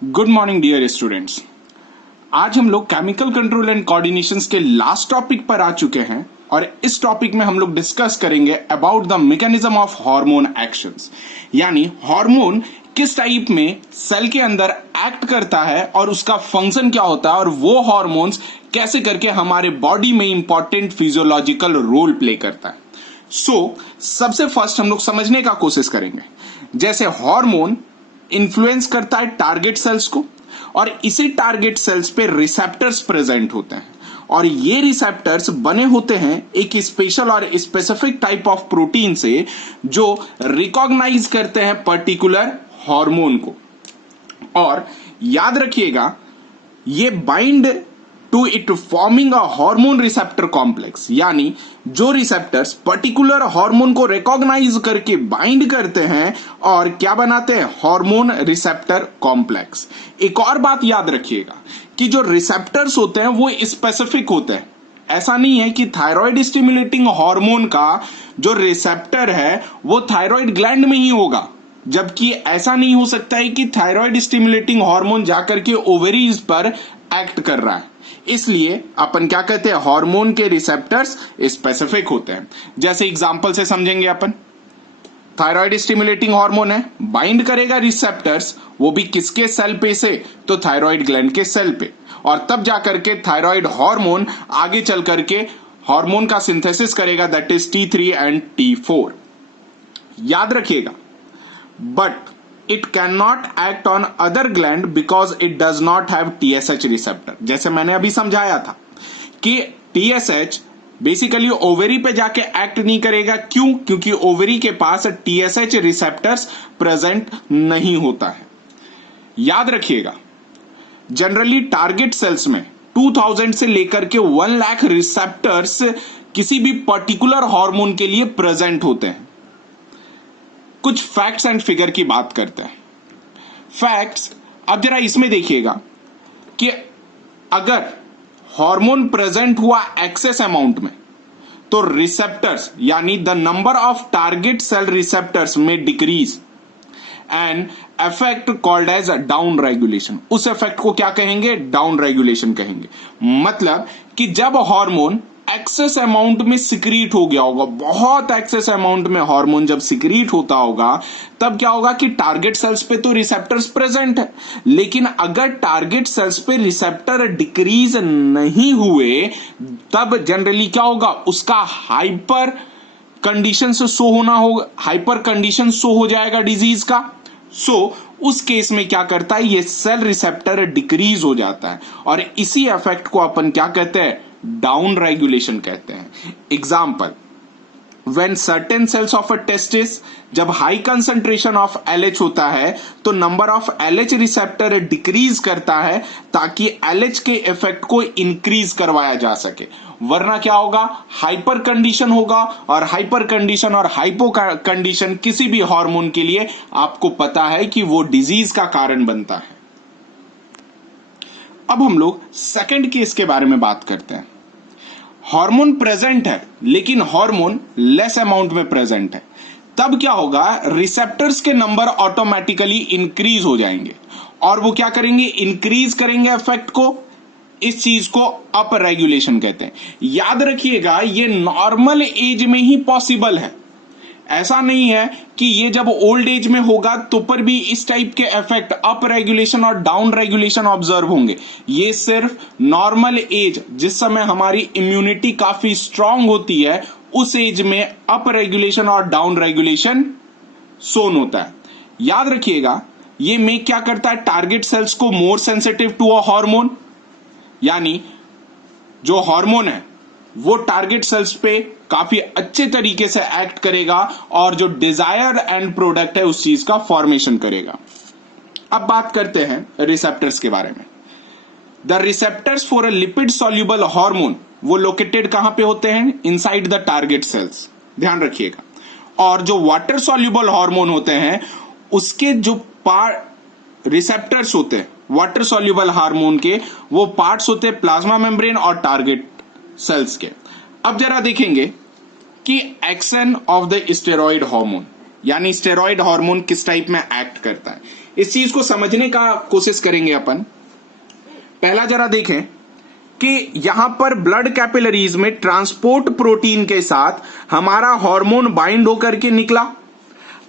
Good morning dear students. आज हम लोग केमिकल कंट्रोल एंड कोऑर्डिनेशन के लास्ट टॉपिक पर आ चुके हैं और इस टॉपिक में हम लोग डिस्कस करेंगे about the mechanism of hormone actions, यानी हार्मोन किस टाइप में सेल के अंदर एक्ट करता है और उसका फंक्शन क्या होता है और वो हार्मोन्स कैसे करके हमारे बॉडी में इंपॉर्टेंट फिजियोलॉजिकल रोल प्ले करता है। सबसे फर्स्ट हम लोग समझने का कोशिश करेंगे, जैसे हार्मोन इन्फ्लुएंस करता है टारगेट सेल्स को और इसी टारगेट सेल्स पे रिसेप्टर्स प्रेजेंट होते हैं और ये रिसेप्टर्स बने होते हैं एक स्पेशल और स्पेसिफिक टाइप ऑफ प्रोटीन से जो रिकॉग्नाइज करते हैं पर्टिकुलर हार्मोन को। और याद रखिएगा ये bind to it forming a hormone receptor complex, यानी जो रिसेप्टर्स पर्टिकुलर हार्मोन को रिकॉग्नाइज करके बाइंड करते हैं और क्या बनाते हैं, हार्मोन रिसेप्टर कॉम्प्लेक्स। एक और बात याद रखिएगा कि जो रिसेप्टर्स होते हैं वो स्पेसिफिक होते हैं। ऐसा नहीं है कि थायराइड स्टिमुलेटिंग हार्मोन का जो रिसेप्टर है वो थायराइड ग्लैंड में ही होगा, जबकि ऐसा नहीं हो सकता है कि थायराइड स्टिमुलेटिंग हार्मोन जाकर के ओवेरीज पर एक्ट कर रहा है। इसलिए अपन क्या कहते हैं, हार्मोन के रिसेप्टर्स स्पेसिफिक होते हैं। जैसे एग्जांपल से समझेंगे अपन, थायराइड स्टिमुलेटिंग हार्मोन है, बाइंड करेगा रिसेप्टर्स, वो भी किसके सेल पे से, तो थायराइड ग्लैंड के सेल पे, और तब जाकर के थायराइड हार्मोन आगे चल करके हार्मोन का सिंथेसिस करेगा, that is T3 and T4। याद रखिएगा, but it cannot act on other gland because it does not have TSH receptor। जैसे मैंने अभी समझाया था कि TSH बेसिकली ओवेरी पे जाके एक्ट नहीं करेगा। क्यों? क्योंकि ओवेरी के पास TSH रिसेप्टर्स प्रेजेंट नहीं होता है। याद रखिएगा, जनरली टारगेट सेल्स में 2000 से लेकर के 1 लाख रिसेप्टर्स किसी भी पर्टिकुलर हार्मोन के लिए प्रेजेंट होते हैं। कुछ फैक्ट्स एंड फिगर की बात करते हैं। फैक्ट्स, अब जरा इसमें देखिएगा कि अगर हार्मोन प्रेजेंट हुआ एक्सेस अमाउंट में तो रिसेप्टर्स यानी the number of target cell receptors में decrease and effect called as down regulation. उस इफेक्ट को क्या कहेंगे, डाउन रेगुलेशन कहेंगे। मतलब कि जब हार्मोन एक्सेस अमाउंट में सिक्रीट हो गया होगा, बहुत एक्सेस अमाउंट में हार्मोन जब सिक्रीट होता होगा, तब क्या होगा कि टारगेट सेल्स पे तो रिसेप्टर्स प्रेजेंट है, लेकिन अगर टारगेट सेल्स पे रिसेप्टर डिक्रीज नहीं हुए तब जनरली क्या होगा, उसका हाइपर कंडीशन से शो होना होगा, हाइपर कंडीशन शो हो जाएगा डिजीज का। उस केस में क्या करता है, ये सेल रिसेप्टर डिक्रीज हो जाता है और इसी इफेक्ट को अपन क्या कहते हैं, डाउन रेगुलेशन कहते हैं। Example, when certain cells of a testis, जब हाई कंसंट्रेशन ऑफ LH होता है तो number of LH receptor decrease करता है ताकि LH के इफेक्ट को इंक्रीज करवाया जा सके, वरना क्या होगा, हाइपर कंडीशन होगा और हाइपर कंडीशन और हाइपो कंडीशन किसी भी हार्मोन के लिए आपको पता है कि वो डिजीज का कारण बनता है। अब हम लोग सेकंड केस के बारे में बात करते हैं। हार्मोन प्रेजेंट है लेकिन हार्मोन लेस अमाउंट में प्रेजेंट है, तब क्या होगा, रिसेप्टर्स के नंबर ऑटोमेटिकली इंक्रीज हो जाएंगे और वो क्या करेंगे, इंक्रीज करेंगे इफेक्ट को। इस चीज को अप रेगुलेशन कहते हैं। याद रखिएगा, ये नॉर्मल एज में ही पॉसिबल है। ऐसा नहीं है कि ये जब ओल्ड एज में होगा तो पर भी इस टाइप के इफेक्ट अप रेगुलेशन और डाउन रेगुलेशन ऑब्जर्व होंगे। ये सिर्फ नॉर्मल एज, जिस समय हमारी इम्यूनिटी काफी स्ट्रांग होती है, उस एज में अप रेगुलेशन और डाउन रेगुलेशन शोन होता है। याद रखिएगा, ये मेक क्या करता है, टारगेट सेल्स को more sensitive to a hormone, यानी जो हार्मोन है वो टारगेट सेल्स पे काफी अच्छे तरीके से एक्ट करेगा और जो डिजायर एंड प्रोडक्ट है उस चीज का फॉर्मेशन करेगा। अब बात करते हैं रिसेप्टर्स के बारे में। The receptors for a lipid soluble hormone, वो लोकेटेड कहां पे होते हैं, इनसाइड द टारगेट सेल्स, ध्यान रखिएगा। और जो वाटर सॉल्युबल हार्मोन होते हैं उसके जो पार्ट रिसेप्टर्स होते हैं वाटर सॉल्युबल हार्मोन के, वो पार्ट्स होते हैं प्लाज्मा मेम्ब्रेन और टारगेट सेल्स के। अब जरा देखेंगे कि action of the steroid hormone, यानी स्टेरॉइड हार्मोन किस टाइप में एक्ट करता है, इस चीज को समझने का कोशिश करेंगे अपन। पहला जरा देखें कि यहां पर ब्लड कैपिलरीज में ट्रांसपोर्ट प्रोटीन के साथ हमारा हार्मोन बाइंड होकर के निकला।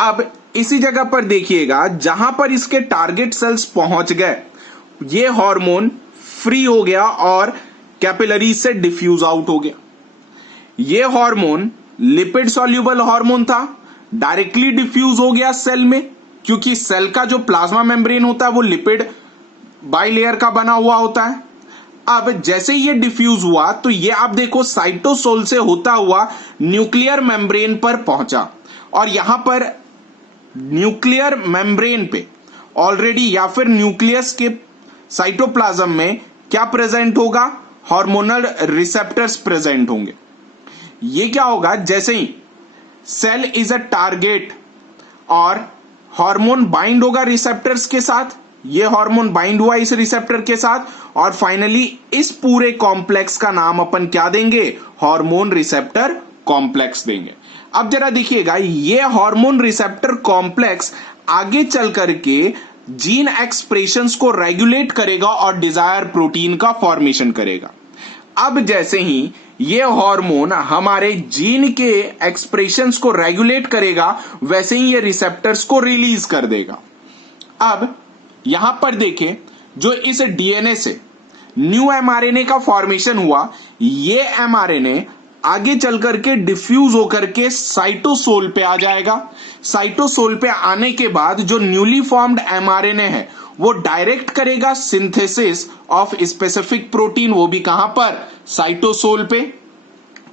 अब इसी जगह पर देखिएगा जहां पर इसके टारगेट सेल्स पहुंच गए, ये हार्मोन फ्री हो गया और कैपिलरीज से डिफ्यूज आउट हो गया। ये हार्मोन लिपिड सॉल्युबल हार्मोन था, डायरेक्टली डिफ्यूज हो गया सेल में, क्योंकि सेल का जो प्लाज्मा मेम्ब्रेन होता है वो लिपिड बाइलेयर का बना हुआ होता है। अब जैसे ये डिफ्यूज हुआ तो ये आप देखो साइटोसोल से होता हुआ न्यूक्लियर मेम्ब्रेन पर पहुंचा, और यहां पर न्यूक्लियर मेम्ब्रेन पे ऑलरेडी या फिर न्यूक्लियस के साइटोप्लाज्म में क्या प्रेजेंट होगा, हार्मोनल रिसेप्टर्स प्रेजेंट होंगे। ये क्या होगा, जैसे ही सेल इज अ टारगेट और हार्मोन बाइंड होगा रिसेप्टर्स के साथ, ये हार्मोन बाइंड हुआ इस रिसेप्टर के साथ, और फाइनली इस पूरे कॉम्प्लेक्स का नाम अपन क्या देंगे, हार्मोन रिसेप्टर कॉम्प्लेक्स देंगे। अब जरा देखिएगा, ये हार्मोन रिसेप्टर कॉम्प्लेक्स आगे चल करके जीन एक्सप्रेशंस को रेगुलेट करेगा और डिजायर प्रोटीन का फॉर्मेशन करेगा। अब जैसे ही ये हार्मोन हमारे जीन के एक्सप्रेशंस को रेगुलेट करेगा, वैसे ही ये रिसेप्टर्स को रिलीज कर देगा। अब यहां पर देखें, जो इस डीएनए से न्यू एमआरएनए का फॉर्मेशन हुआ, ये एमआरएनए आगे चल करके डिफ्यूज होकर के साइटोसोल पे आ जाएगा। साइटोसोल पे आने के बाद जो न्यूली फॉर्म्ड एमआरएनए है वो डायरेक्ट करेगा सिंथेसिस ऑफ स्पेसिफिक प्रोटीन, वो भी कहां पर, साइटोसोल पे।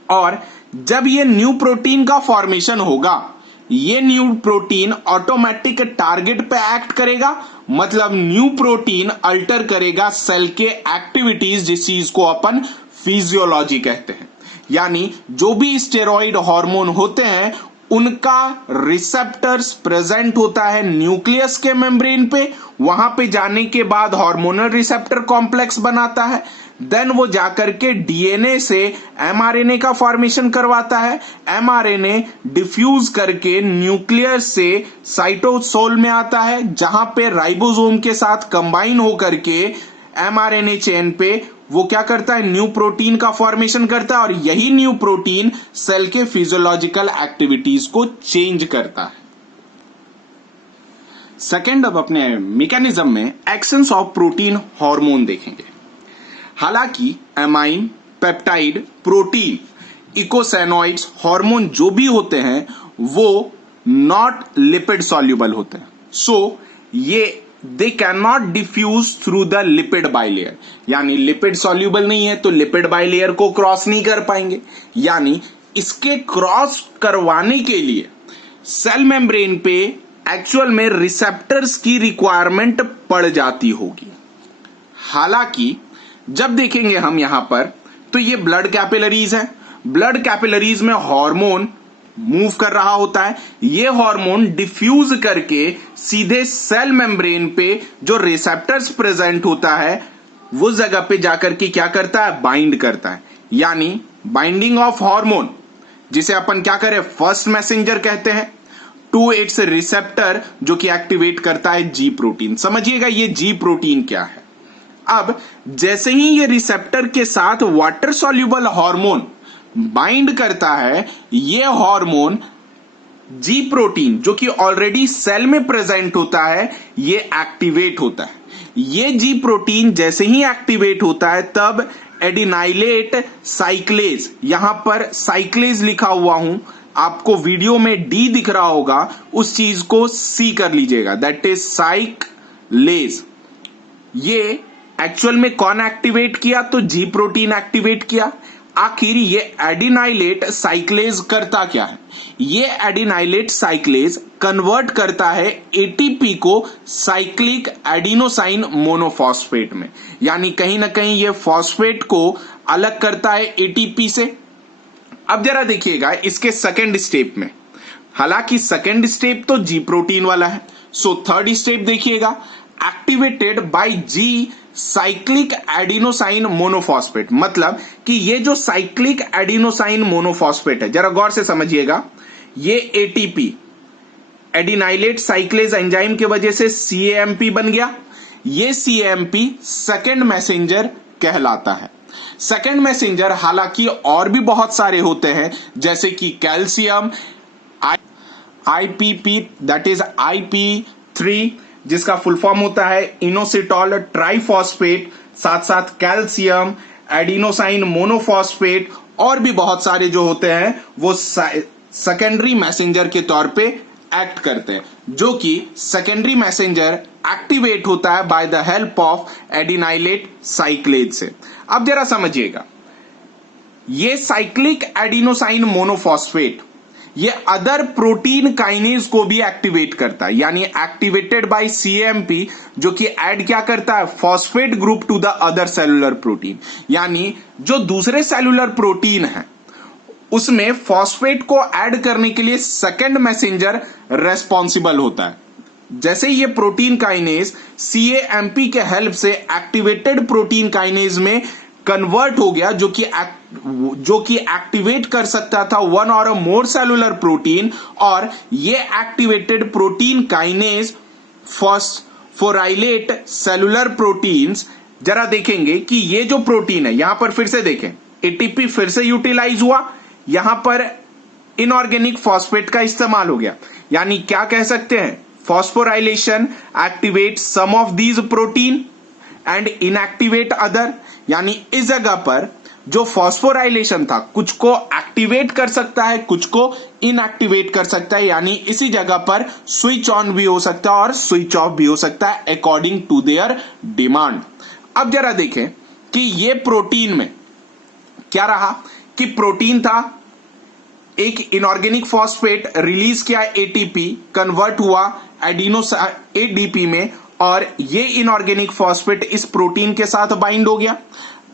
और जब ये न्यू प्रोटीन का फॉर्मेशन होगा, ये न्यू प्रोटीन ऑटोमेटिक टारगेट पे एक्ट करेगा, मतलब न्यू प्रोटीन अल्टर करेगा सेल के एक्टिविटीज, जिस चीज को अपन फिजियोलॉजी कहते हैं। यानी जो भी स्टेरॉइड हार्मोन होते हैं उनका रिसेप्टर्स प्रेजेंट होता है न्यूक्लियस के मेम्ब्रेन पे, वहां पे जाने के बाद हार्मोनल रिसेप्टर कॉम्प्लेक्स बनाता है, देन वो जाकर के डीएनए से एमआरएनए का फॉर्मेशन करवाता है, एमआरएनए डिफ्यूज करके न्यूक्लियस से साइटोसोल में आता है, जहां पे राइबोसोम के साथ कंबाइन होकर के एमआरएनए चेन पे वो क्या करता है, न्यू प्रोटीन का फॉर्मेशन करता है, और यही न्यू प्रोटीन सेल के फिजियोलॉजिकल एक्टिविटीज को चेंज करता है। सेकेंड, अब अपने मैकेनिज्म में एक्शंस ऑफ प्रोटीन हार्मोन देखेंगे। हालांकि एमाइन, पेप्टाइड, प्रोटीन, इकोसैनोइड्स हार्मोन जो भी होते हैं वो नॉट लिपिड सॉल्युबल होते हैं, सो ये they can not diffuse through the lipid bilayer, यानी लिपिड सॉल्युबल नहीं है तो लिपिड बाइलेयर को क्रॉस नहीं कर पाएंगे, यानी इसके क्रॉस करवाने के लिए सेल मेम्ब्रेन पे एक्चुअल में रिसेप्टर्स की रिक्वायरमेंट पड़ जाती होगी। हालांकि जब देखेंगे हम यहां पर, तो ये ब्लड कैपिलरीज है, ब्लड कैपिलरीज में हार्मोन मूव कर रहा होता है, ये हार्मोन डिफ्यूज करके सीधे सेल मेम्ब्रेन पे जो रिसेप्टर्स प्रेजेंट होता है वो जगह पे जाकर के क्या करता है, बाइंड करता है। यानी बाइंडिंग ऑफ हार्मोन, जिसे अपन क्या करें, फर्स्ट मैसेंजर कहते हैं, टू इट्स रिसेप्टर, जो कि एक्टिवेट करता है जी प्रोटीन। समझिएगा ये जी प्रोटीन क्या है। अब जैसे ही ये रिसेप्टर के साथ वाटर सॉल्युबल हार्मोन बाइंड करता है, ये हार्मोन जी प्रोटीन जो कि ऑलरेडी सेल में प्रेजेंट होता है, ये एक्टिवेट होता है। ये जी प्रोटीन जैसे ही एक्टिवेट होता है तब एडिनाइलेट साइक्लेज, यहां पर साइक्लेज लिखा हुआ हूं, आपको वीडियो में डी दिख रहा होगा, उस चीज को सी कर लीजिएगा, दैट इज साइक्लेज। ये एक्चुअल में कौन एक्टिवेट किया, तो जी प्रोटीन एक्टिवेट किया। आखिर ये एडिनाइलेट साइक्लेज करता क्या है, ये एडिनाइलेट साइक्लेज कन्वर्ट करता है एटीपी को साइक्लिक एडिनोसाइन मोनोफॉस्फेट में, यानी कहीं ना कहीं ये फॉस्फेट को अलग करता है एटीपी से। अब जरा देखिएगा इसके सेकेंड स्टेप में, हालांकि सेकेंड स्टेप तो जी प्रोटीन वाला है, सो थर्ड स्टेप देखिएगा, activated by G cyclic adenosine monophosphate, मतलब कि ये जो साइक्लिक एडिनोसाइन मोनोफॉस्फेट है, जरा गौर से समझिएगा, ये एटीपी एडिनाइलेट साइक्लेज एंजाइम के वजह से CAMP बन गया। ये CAMP सेकेंड मैसेंजर कहलाता है। सेकेंड मैसेंजर हालांकि और भी बहुत सारे होते हैं, जैसे कि calcium, IPP that is IP3 जिसका फुल फॉर्म होता है इनोसिटॉल ट्राइफॉस्फेट, साथ साथ कैल्शियम, एडिनोसाइन मोनोफॉस्फेट और भी बहुत सारे जो होते हैं वो सेकेंडरी मैसेंजर के तौर पे एक्ट करते हैं, जो कि सेकेंडरी मैसेंजर एक्टिवेट होता है by the help of adenylate साइक्लेज से। अब जरा समझिएगा, ये साइक्लिक एडिनोसाइन मोनोफॉस्फेट ये अदर प्रोटीन काइनेज को भी एक्टिवेट करता है, यानी एक्टिवेटेड बाय CAMP जो कि ऐड क्या करता है, phosphate group to the other cellular protein, यानी जो दूसरे सेलुलर प्रोटीन है उसमें फॉस्फेट को ऐड करने के लिए सेकेंड मैसेंजर रेस्पॉन्सिबल होता है। जैसे ये प्रोटीन काइनेज CAMP के हेल्प से एक्टिवेटेड प्रोटीन काइनेज में कन्वर्ट हो गया, जो कि एक्टिवेट कर सकता था वन और मोर सेलुलर प्रोटीन, और ये activated protein kinase phosphorylate cellular proteins. जरा देखेंगे कि ये जो प्रोटीन है, यहां पर फिर से देखें, ATP फिर से यूटिलाइज हुआ, यहां पर इनऑर्गेनिक फॉस्फेट का इस्तेमाल हो गया, यानी क्या कह सकते हैं, phosphorylation activate some of these protein and inactivate other, यानी इस जगह पर जो फॉस्फोराइलेशन था कुछ को एक्टिवेट कर सकता है, कुछ को इनएक्टिवेट कर सकता है, यानी इसी जगह पर स्विच ऑन भी हो सकता है और स्विच ऑफ भी हो सकता है अकॉर्डिंग टू देयर डिमांड। अब जरा देखें कि ये प्रोटीन में क्या रहा, कि प्रोटीन था, एक इनऑर्गेनिक फॉस्फेट रिलीज किया, ATP कन्वर्ट हुआ ADP में, और ये इनऑर्गेनिक फॉस्फेट इस प्रोटीन के साथ बाइंड हो गया।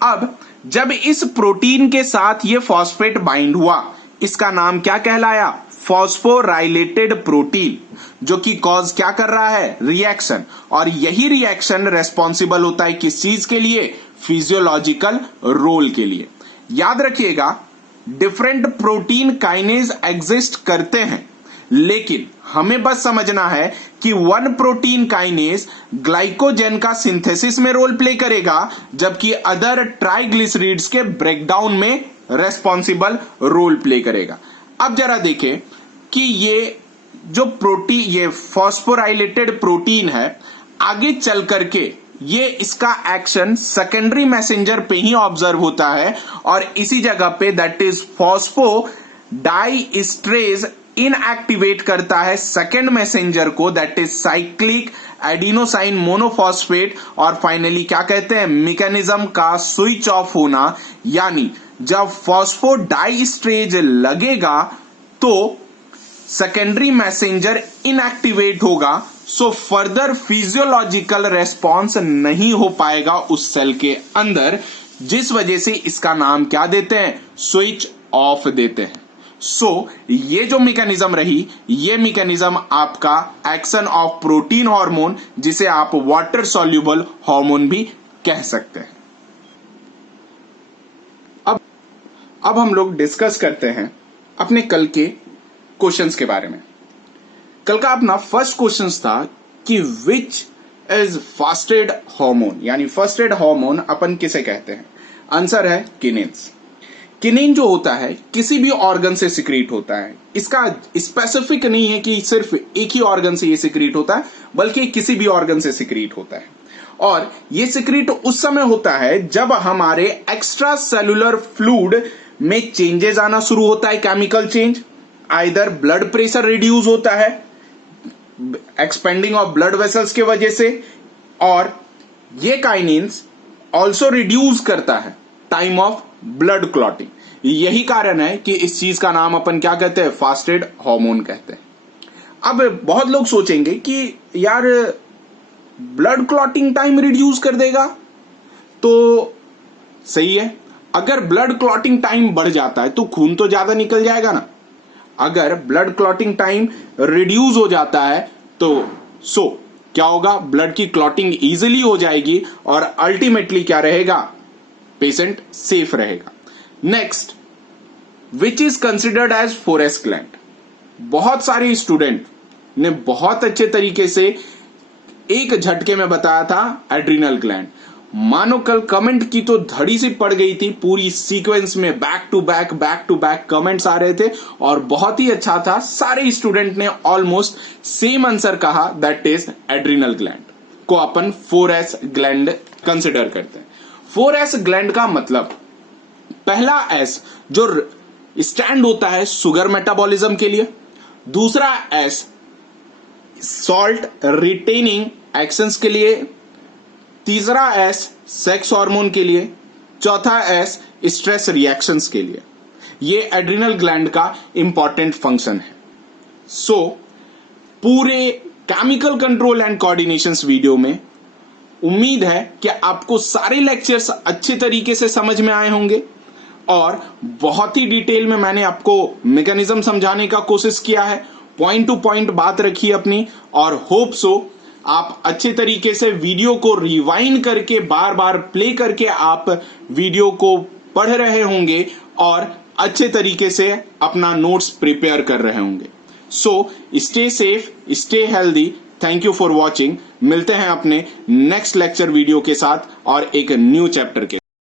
अब जब इस प्रोटीन के साथ ये फॉस्फेट बाइंड हुआ, इसका नाम क्या कहलाया, फॉस्फोराइलेटेड प्रोटीन, जो कि कॉज क्या कर रहा है, रिएक्शन, और यही रिएक्शन रेस्पॉन्सिबल होता है किस चीज के लिए, फिजियोलॉजिकल रोल के लिए। याद रखिएगा, डिफरेंट प्रोटीन काइनेज एग्जिस्ट करते हैं, लेकिन हमें बस समझना है कि वन प्रोटीन काइनेज ग्लाइकोजन का सिंथेसिस में रोल प्ले करेगा, जबकि अदर ट्राइग्लिसरीड्स के ब्रेकडाउन में रेस्पॉन्सिबल रोल प्ले करेगा। अब जरा देखें कि ये फॉस्फोराइलेटेड प्रोटीन है, आगे चल करके ये इसका एक्शन सेकेंडरी मैसेंजर पे ही ऑब्जर्व होता है, और इसी जगह पे दैट इज फॉस्फोडाइएस्ट्रेज इनएक्टिवेट करता है सेकेंड मैसेंजर को, that is cyclic adenosine monophosphate, और फाइनली क्या कहते हैं, मैकेनिज्म का स्विच ऑफ होना, यानी जब फॉस्फोडाइएस्ट्रेज लगेगा तो सेकेंडरी मैसेंजर इनएक्टिवेट होगा, सो फर्दर फिजियोलॉजिकल रेस्पॉन्स नहीं हो पाएगा उस सेल के अंदर, जिस वजह से इसका नाम क्या देते हैं, स्विच ऑफ देते हैं। सो ये जो मैकेनिज्म रही, ये मैकेनिज्म आपका एक्शन ऑफ प्रोटीन हार्मोन, जिसे आप वाटर सॉल्युबल हार्मोन भी कह सकते हैं। अब हम लोग डिस्कस करते हैं अपने कल के क्वेश्चंस के बारे में। कल का अपना फर्स्ट क्वेश्चन था कि विच इज फास्टेड हार्मोन, यानी फर्स्टेड हार्मोन अपन किसे कहते हैं। आंसर है किनेन्स। किनेन जो होता है किसी भी ऑर्गन से सिक्रीट होता है, इसका स्पेसिफिक नहीं है कि सिर्फ एक ही ऑर्गन से ये सिक्रीट होता है, बल्कि किसी भी ऑर्गन से सिक्रीट होता है, और ये सिक्रीट उस समय होता है जब हमारे एक्स्ट्रा सेलुलर फ्लूइड में चेंजेस आना शुरू होता है, chemical change, either blood pressure reduce होता है एक्सपेंडिंग ऑफ ब्लड वेसल्स के वजह से, और ये काइनेन्स ऑल्सो रिड्यूस करता है टाइम ऑफ ब्लड क्लॉटिंग। यही कारण है कि इस चीज का नाम अपन क्या कहते हैं, फास्टेड हार्मोन कहते हैं। अब बहुत लोग सोचेंगे कि यार ब्लड क्लॉटिंग टाइम रिड्यूस कर देगा, तो सही है, अगर ब्लड क्लॉटिंग टाइम बढ़ जाता है तो खून तो ज्यादा निकल जाएगा ना। अगर ब्लड क्लॉटिंग टाइम रिड्यूस हो जाता है तो क्या होगा, ब्लड की क्लॉटिंग इजीली हो जाएगी और अल्टीमेटली क्या रहेगा, पेशेंट सेफ रहेगा। Next, which is considered as फोरेस ग्लैंड। बहुत सारे स्टूडेंट ने बहुत अच्छे तरीके से एक झटके में बताया था एड्रिनल ग्लैंड। मानो कल कमेंट की तो धड़ी सी पड़ गई थी, पूरी सीक्वेंस में बैक टू बैक कमेंट्स आ रहे थे और बहुत ही अच्छा था। सारे स्टूडेंट ने ऑलमोस्ट सेम आंसर कहा, दैट इज एड्रिनल ग्लैंड को अपन 4S ग्लैंड कंसिडर करते हैं। 4S ग्लैंड का मतलब, पहला S जो स्टैंड होता है शुगर मेटाबॉलिज्म के लिए, दूसरा S सॉल्ट रिटेनिंग एक्शंस के लिए, तीसरा S सेक्स हार्मोन के लिए, चौथा S स्ट्रेस रिएक्शंस के लिए। ये एड्रिनल ग्लैंड का इंपॉर्टेंट फंक्शन है। सो पूरे chemical control and coordinations video में उम्मीद है कि आपको सारे लेक्चर्स अच्छे तरीके से समझ में आए होंगे और बहुत ही डिटेल में मैंने आपको मैकेनिज्म समझाने का कोशिश किया है, पॉइंट टू पॉइंट बात रखी अपनी, और होप सो आप अच्छे तरीके से वीडियो को रिवाइंड करके बार बार प्ले करके आप वीडियो को पढ़ रहे होंगे और अच्छे तरीके से अपना नोट्स प्रिपेयर कर रहे होंगे। So stay safe, stay healthy. Thank you for watching. मिलते हैं अपने नेक्स्ट लेक्चर वीडियो के साथ और एक न्यू चैप्टर के